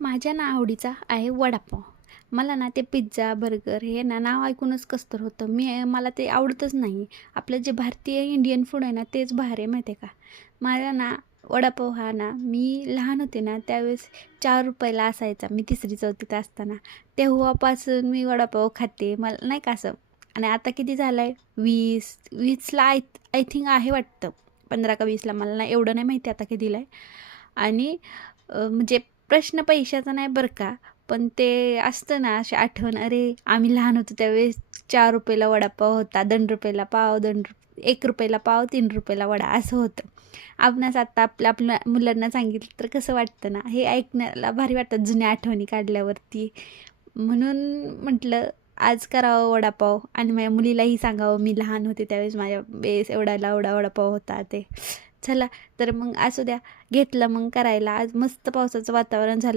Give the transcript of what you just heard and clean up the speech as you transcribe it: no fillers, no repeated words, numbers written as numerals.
माझ्या ना आवडीचा आहे वडापाव. मला ना ते पिझ्झा, बर्गर हे ना नाव ऐकूनच कसं तर होतं. मला ते आवडतच नाही. आपलं जे भारतीय इंडियन फूड आहे ना, तेच भारी आहे माहिती आहे का. मला ना वडापाव हा ना, मी लहान होते ना, त्यावेळेस ₹4 असायचा. मी 3री-4थीत असताना. तेव्हापासून मी वडापाव खाते. मला नाही का असं. आणि आता किती झालं आहे? 20ला आय थिंक आहे वाटतं. 15 का 20ला मला ना एवढं नाही माहिती आता कितीला आहे. आणि म्हणजे प्रश्न पैशाचा नाही बरं का, पण ते असतं ना अशी आठवण, अरे आम्ही लहान होतो त्यावेळेस ₹4 वडापाव होता, ₹2 पाव, ₹1 पाव, ₹3 वडा असं होतं. आपणास आत्ता आपल्या आपल्या मुलांना सांगितलं तर कसं वाटतं ना, हे ऐकण्याला भारी वाटतं जुन्या आठवणी काढल्यावरती. म्हणून म्हटलं आज करावं वडापाव आणि माझ्या मुलीलाही सांगावं, मी लहान होते त्यावेळेस माझ्या बेस एवढा वडापाव होता ते. चला तर मग असू द्या, घेतलं मग करायला. आज मस्त पावसाचं वातावरण झालं.